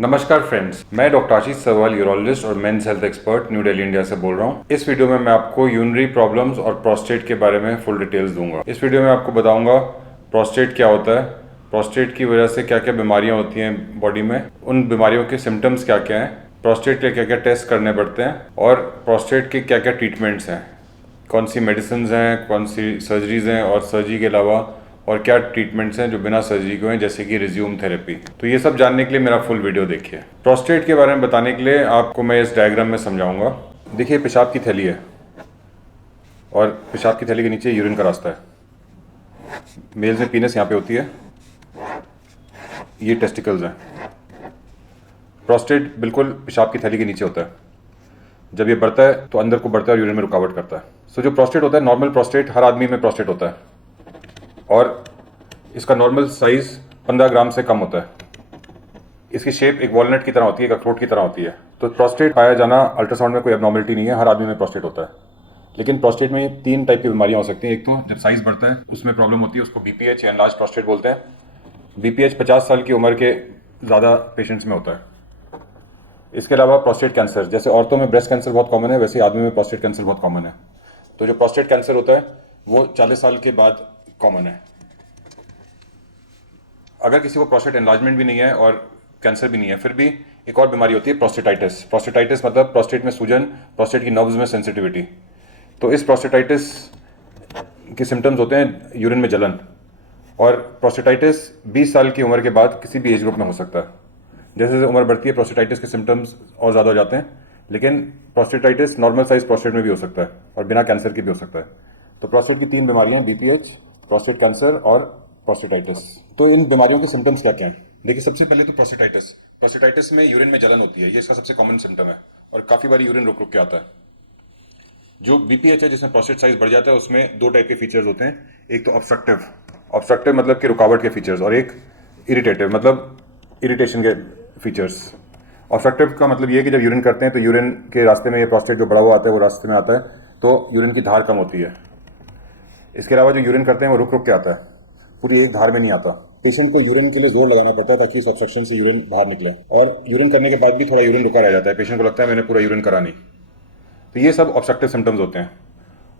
नमस्कार फ्रेंड्स, मैं डॉक्टर आशीष सवाल यूरोलॉजिस्ट और men's health expert new Delhi India से बोल रहा हूँ। इस वीडियो में मैं आपको यूरिनरी प्रॉब्लम्स और प्रोस्टेट के बारे में फुल डिटेल्स दूंगा। इस वीडियो में आपको बताऊंगा प्रोस्टेट क्या होता है, प्रोस्टेट की वजह से क्या क्या बीमारियां होती हैं बॉडी में, उन बीमारियों के सिम्टम्स क्या क्या हैं, प्रोस्टेट के क्या क्या टेस्ट करने पड़ते हैं और प्रोस्टेट के क्या क्या ट्रीटमेंट्स हैं, कौन सी मेडिसिन हैं, कौन सी सर्जरीज हैं और सर्जरी के अलावा और क्या ट्रीटमेंट्स हैं जो बिना सर्जरी के हैं, जैसे कि रिज्यूम थेरेपी। तो ये सब जानने के लिए मेरा फुल वीडियो देखिए। प्रोस्टेट के बारे में बताने के लिए आपको मैं इस डायग्राम में समझाऊंगा। देखिए, पेशाब की थैली है और पेशाब की थैली के नीचे यूरिन का रास्ता है। मेल्स में पीनस यहाँ पे होती है, ये टेस्टिकल्स हैं। प्रोस्टेट बिल्कुल पेशाब की थैली के नीचे होता है। जब ये बढ़ता है तो अंदर को बढ़ता है और यूरिन में रुकावट करता है। सो जो प्रोस्टेट होता है, नॉर्मल प्रोस्टेट हर आदमी में प्रोस्टेट होता है और इसका नॉर्मल साइज 15 ग्राम से कम होता है। इसकी शेप एक वॉलनट की तरह होती है, एक अखरोट की तरह होती है। तो प्रोस्टेट पाया जाना अल्ट्रासाउंड में कोई एबनॉर्मलिटी नहीं है, हर आदमी में प्रोस्टेट होता है। लेकिन प्रोस्टेट में 3 टाइप की बीमारियां हो सकती हैं। एक तो जब साइज बढ़ता है उसमें प्रॉब्लम होती है, उसको बीपीएच या एनलार्ज प्रोस्टेट बोलते हैं। बीपीएच 50 साल की उम्र के ज़्यादा पेशेंट्स में होता है। इसके अलावा प्रोस्टेट कैंसर, जैसे औरतों में ब्रेस्ट कैंसर बहुत कॉमन है, वैसे आदमी में प्रोस्टेट कैंसर बहुत कॉमन है। तो जो प्रोस्टेट कैंसर होता है वो 40 साल के बाद कॉमन है। अगर किसी को प्रोस्टेट एनलार्जमेंट भी नहीं है और कैंसर भी नहीं है, फिर भी एक और बीमारी होती है प्रोस्टेटाइटिस। प्रोस्टेटाइटिस मतलब प्रोस्टेट में सूजन, प्रोस्टेट की नर्व्स में सेंसिटिविटी। तो इस प्रोस्टेटाइटिस के सिम्टम्स होते हैं यूरिन में जलन, और प्रोस्टेटाइटिस 20 साल की उम्र के बाद किसी भी एज ग्रुप में हो सकता है। जैसे जैसे उम्र बढ़ती है प्रोस्टेटाइटिस के सिम्टम्स और ज़्यादा हो जाते हैं, लेकिन प्रोस्टेटाइटिस नॉर्मल साइज प्रोस्टेट में भी हो सकता है और बिना कैंसर के भी हो सकता है। तो प्रोस्टेट की 3 बीमारियां, बीपीएच, प्रोस्टेट कैंसर और प्रोस्टेटाइटिस। तो इन बीमारियों के सिम्टम्स क्या क्या हैं? देखिए, सबसे पहले तो प्रोस्टेटाइटिस। प्रोस्टेटाइटिस में यूरिन में जलन होती है, ये इसका सबसे कॉमन सिम्टम है और काफ़ी बार यूरिन रुक रुक के आता है। जो बीपीएच है, जिसमें प्रोस्टेट साइज बढ़ जाता है, उसमें 2 टाइप के फीचर्स होते हैं। एक तो ऑब्स्ट्रक्टिव, ऑब्स्ट्रक्टिव मतलब कि रुकावट के फीचर्स, और एक इरिटेटिव मतलब इरिटेशन के फीचर्स। ऑब्स्ट्रक्टिव का मतलब ये है कि जब यूरिन करते हैं तो यूरिन के रास्ते में ये प्रोस्टेट जो बड़ा हुआ आता है वो रास्ते में आता है, तो यूरिन की धार कम होती है। इसके अलावा जो यूरिन करते हैं वो रुक रुक के आता है, पूरी एक धार में नहीं आता। पेशेंट को यूरिन के लिए जोर लगाना पड़ता है ताकि इस ऑब्स्ट्रक्शन से यूरिन बाहर निकले, और यूरिन करने के बाद भी थोड़ा यूरिन रुका रह जाता है। पेशेंट को लगता है मैंने पूरा यूरिन करा नहीं। तो ये सब ऑब्स्ट्रक्टिव सिम्टम्स होते हैं।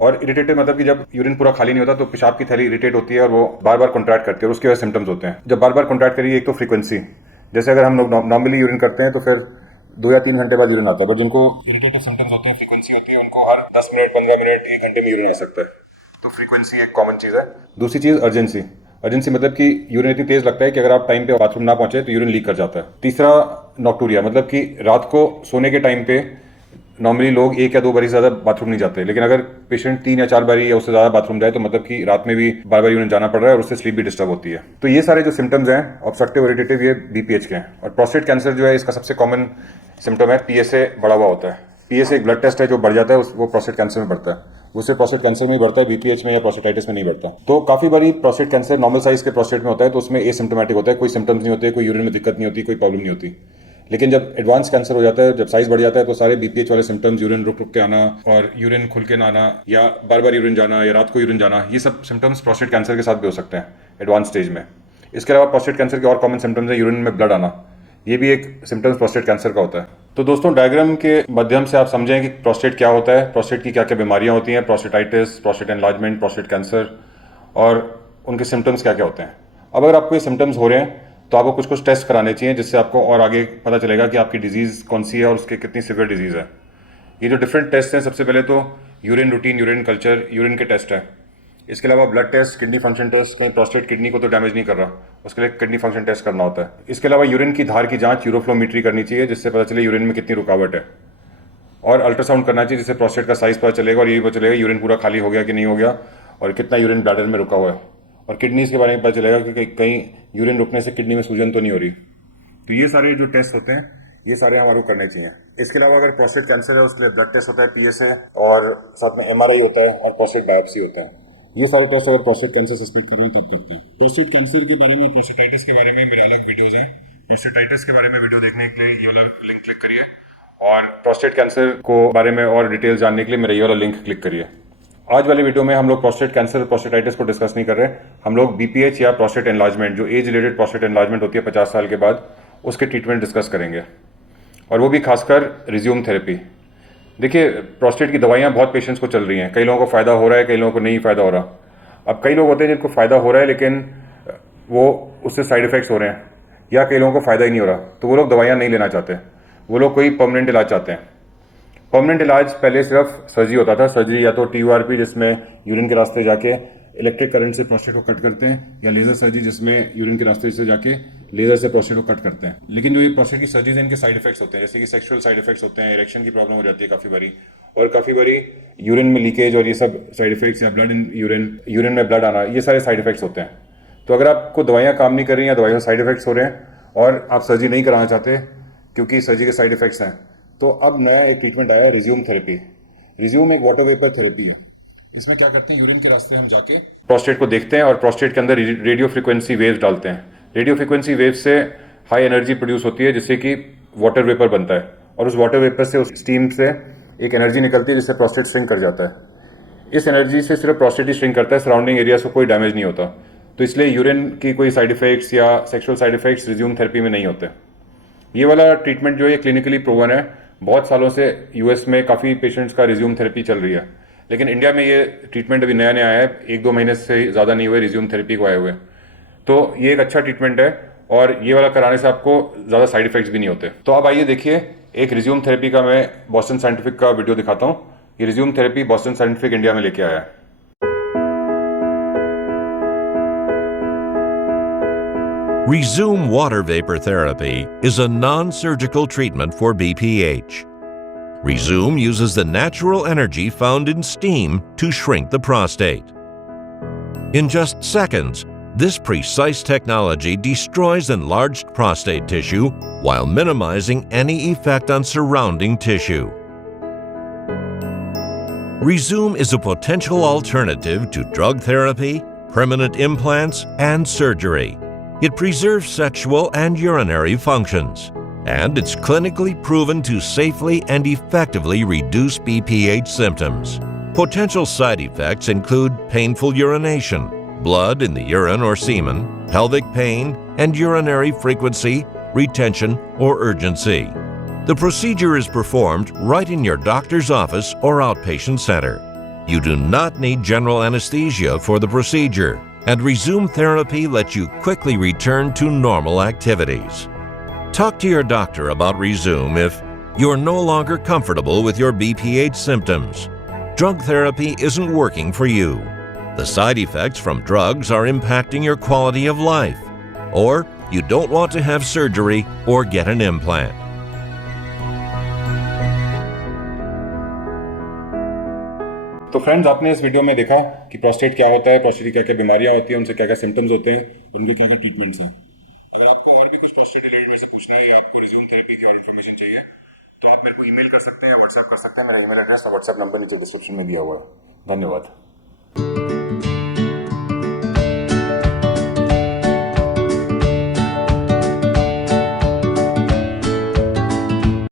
और इरिटेटिव मतलब कि जब यूरिन पूरा खाली नहीं होता तो पेशाब की थैली इरिटेट होती है और वो बार बार कॉन्ट्रैक्ट करती है, और उसके वजह सिम्टम्स होते हैं। जब बार बार कॉन्ट्रैक्ट करिए, एक तो फ्रीक्वेंसी, जैसे अगर हम लोग नॉर्मली यूरिन करते हैं तो फिर 2 या 3 घंटे बाद यूरिन आता है, बट जिनको इरिटेटिव सिम्टम्स होते हैं, फ्रीक्वेंसी होती है, उनको हर 10 मिनट, 15 मिनट, 1 घंटे में यूरिन आ सकता है। तो फ्रीक्वेंसी एक कॉमन चीज़ है। दूसरी चीज़ अर्जेंसी। अर्जेंसी मतलब कि यूरिन इतनी तेज लगता है कि अगर आप टाइम पे बाथरूम ना पहुंचे तो यूरिन लीक कर जाता है। तीसरा नॉक्टूरिया, मतलब कि रात को सोने के टाइम पे नॉर्मली लोग 1 या 2 बारी से ज़्यादा बाथरूम नहीं जाते, लेकिन अगर पेशेंट 3 या 4 बारी या उससे ज़्यादा बाथरूम जाए तो मतलब कि रात में भी बार बार यूरिन जाना पड़ रहा है और उससे स्लीप भी डिस्टर्ब होती है। तो ये सारे जो सिम्टम्स हैं ऑब्स्ट्रक्टिव, इरिटेटिव, ये बीपीएच के हैं। और प्रोस्टेट कैंसर जो है, इसका सबसे कॉमन सिम्टम है पीएसए बढ़ा हुआ होता है। पीएसए एक ब्लड टेस्ट है जो बढ़ जाता है, वो प्रोस्टेट कैंसर में बढ़ता है। वो सिर्फ प्रोस्टेट कैंसर में ही बढ़ता है, बीपीएच में या प्रोस्टेटाइटिस में नहीं बढ़ता। तो काफी बारी प्रोस्टेट कैंसर नॉर्मल साइज के प्रोस्टेट में होता है, तो उसमें एसिम्प्टोमेटिक होता है, कोई सिम्टम्स नहीं होते, कोई यूरिन में दिक्कत नहीं होती, कोई प्रॉब्लम नहीं होती। लेकिन जब एडवांस कैंसर हो जाता है, जब साइज बढ़ जाता है, तो सारे बीपीएच वाले सिम्टम्स, यूरिन रुक रुक के आना और यूरिन खुल के ना आना या बार बार यूरिन जाना या रात को यूरिन जाना, ये सब सिम्टम्स प्रोस्टेट कैंसर के साथ भी हो सकते हैं एडवांस स्टेज में। इसके अलावा प्रोस्टेट कैंसर के और कॉमन सिम्टम्स है यूरिन में ब्लड आना, ये भी एक सिम्टम्स प्रोस्टेट कैंसर का होता है। तो दोस्तों, डायग्राम के माध्यम से आप समझें कि प्रोस्टेट क्या होता है, प्रोस्टेट की क्या क्या बीमारियां होती हैं, prostatitis, prostate enlargement, prostate cancer, और उनके सिम्टम्स क्या क्या होते हैं। अब अगर आपको ये सिम्टम्स हो रहे हैं तो आपको कुछ कुछ टेस्ट कराने चाहिए, जिससे आपको और आगे पता चलेगा कि आपकी डिजीज़ कौन सी है और उसकी कितनी सीवियर डिजीज़ है। ये जो डिफरेंट टेस्ट हैं, सबसे पहले तो urine routine, urine culture, urine के टेस्ट है। इसके अलावा blood test, kidney function test, कहीं प्रोस्टेट किडनी को तो डैमेज नहीं कर रहा, उसके लिए किडनी फंक्शन टेस्ट करना होता है। इसके अलावा यूरिन की धार की जांच, यूरोफ्लोमीट्री करनी चाहिए, जिससे पता चले यूरिन में कितनी रुकावट है। और अल्ट्रासाउंड करना चाहिए, जिससे प्रोस्टेट का साइज पता चलेगा और ये पता चलेगा यूरिन पूरा खाली हो गया कि नहीं हो गया और कितना यूरिन ब्लैडर में रुका हुआ है। और किडनीज के बारे में पता चलेगा कि कहीं यूरिन रुकने से किडनी में सूजन तो नहीं हो रही। तो ये सारे जो टेस्ट होते हैं, ये सारे हमारे को करने चाहिए। इसके अलावा अगर प्रोस्टेट कैंसर है, उसके लिए ब्लड टेस्ट होता है, पीएसए, और साथ में एमआरआई होता है और प्रोस्टेट बायोप्सी होता है। ये सारे टेस्ट अगर प्रोस्टेट कैंसर सस्पेक्ट कर रहे हैं तब करते हैं। प्रोस्टेट कैंसर के बारे में, प्रोस्टेटाइटिस के बारे में मेरे अलग वीडियोज हैं। प्रोस्टेटाइटिस के बारे में वीडियो देखने के लिए ये वाला लिंक क्लिक करिए, और प्रोस्टेट कैंसर को बारे में और डिटेल्स जानने के लिए मेरा ये वाला लिंक क्लिक करिए। आज वाली वीडियो में हम लोग प्रोस्टेट कैंसर, प्रोस्टेटाइटिस को डिस्कस नहीं कर रहे। हम लोग बीपीएच या प्रोस्टेट एनलार्जमेंट, जो एज रिलेटेड प्रोस्टेट एनलार्जमेंट होती है 50 साल के बाद, उसके ट्रीटमेंट डिस्कस करेंगे, और वो भी खासकर रिज्यूम थेरेपी। देखिए, प्रोस्टेट की दवाइयाँ बहुत पेशेंट्स को चल रही हैं, कई लोगों को फ़ायदा हो रहा है, कई लोगों को नहीं फ़ायदा हो रहा। अब कई लोग होते हैं जिनको फ़ायदा हो रहा है लेकिन वो उससे साइड इफ़ेक्ट्स हो रहे हैं, या कई लोगों को फ़ायदा ही नहीं हो रहा, तो वो लोग दवाइयाँ नहीं लेना चाहते, वो लोग कोई परमानेंट इलाज चाहते हैं। परमानेंट इलाज पहले सिर्फ सर्जरी होता था, सर्जरी या तो TURP जिसमें यूरिन के रास्ते जाके इलेक्ट्रिक करंट से प्रोस्टेट को कट करते हैं, या लेज़र सर्जरी जिसमें यूरिन के रास्ते से जाके लेज़र से प्रोस्टेट को कट करते हैं। लेकिन जो ये प्रोस्टेट की सर्जरी है, इनके साइड इफेक्ट्स होते हैं, जैसे कि सेक्सुअल साइड इफेक्ट्स होते हैं, इरेक्शन की प्रॉब्लम हो जाती है काफ़ी बारी, और काफ़ी बारी यूरिन में लीकेज और ये सब साइड इफेक्ट्स, या ब्लड इन यूरिन में ब्लड आना, ये सारे साइड इफेक्ट्स होते हैं। तो अगर आपको दवाइयाँ काम नहीं कर रही हैं या दवाइयों से साइड इफेक्ट्स हो रहे हैं और आप सर्जरी नहीं कराना चाहते क्योंकि सर्जरी के साइड इफेक्ट्स हैं, तो अब नया एक ट्रीटमेंट आया है, रिज्यूम थेरेपी। रिज्यूम एक वाटर वेपर थेरेपी है। इसमें क्या करते हैं, यूरिन के रास्ते हम जाके प्रोस्टेट को देखते हैं और प्रोस्टेट के अंदर रेडियो फ्रिक्वेंसी वेव्स डालते हैं। रेडियो फ्रिक्वेंसी वेव से हाई एनर्जी प्रोड्यूस होती है जिससे कि वाटर वेपर बनता है, और उस वाटर वेपर से, उस स्टीम से एक एनर्जी निकलती है जिससे प्रोस्टेट श्रिंक कर जाता है। इस एनर्जी से सिर्फ प्रोस्टेट ही श्रिंक करता है, सराउंडिंग एरियाज को कोई डैमेज नहीं होता। तो इसलिए यूरिन की कोई साइड इफेक्ट्स या sexual side effects resume therapy में नहीं होते। ये वाला ट्रीटमेंट जो है क्लिनिकली प्रूवन है, बहुत सालों से यूएस में काफ़ी पेशेंट्स का रिज्यूम थेरेपी चल रही है, लेकिन इंडिया में ये ट्रीटमेंट अभी नया नया आया है, 1-2 महीने से ज़्यादा नहीं हुए रिज्यूम थेरेपी को आए हुए। तो ये एक अच्छा ट्रीटमेंट है, और ये वाला कराने से आपको ज़्यादा साइड इफेक्ट्स भी नहीं होते। तो अब आइए देखिए, एक रिज्यूम थेरेपी का मैं बॉस्टन साइंटिफिक का वीडियो दिखाता हूँ। ये resume therapy Boston scientific India में लेके आया है। Resume water vapor therapy is a non-surgical treatment for BPH. Resume uses the natural energy found in steam to shrink the prostate. In just seconds, this precise technology destroys enlarged prostate tissue while minimizing any effect on surrounding tissue. Resume is a potential alternative to drug therapy, permanent implants, and surgery. It preserves sexual and urinary functions, and it's clinically proven to safely and effectively reduce BPH symptoms. Potential side effects include painful urination, blood in the urine or semen, pelvic pain, and urinary frequency, retention, or urgency. The procedure is performed right in your doctor's office or outpatient center. You do not need general anesthesia for the procedure, and Resume therapy lets you quickly return to normal activities. Talk to your doctor about Resume if you're no longer comfortable with your BPH symptoms. Drug therapy isn't working for you. The side effects from drugs are impacting your quality of life, or you don't want to have surgery or get an implant. तो friends, आपने इस video में देखा कि prostate क्या होता है, prostate की क्या क्या बीमारियां होती हैं, उनसे क्या क्या सिम्टम्स होते हैं, उनके क्या क्या ट्रीटमेंट्स हैं। अगर आपको और भी कुछ प्रोस्टेट रिलेटेड में से पूछना है या आपको रिज्यूम थेरेपी की और इन्फॉर्मेशन चाहिए, तो आप मेरे को ईमेल कर सकते हैं या व्हाट्सएप कर सकते हैं। मेरा ईमेल एड्रेस और व्हाट्सएप नंबर नीचे डिस्क्रिप्शन में दिया हुआ है। धन्यवाद।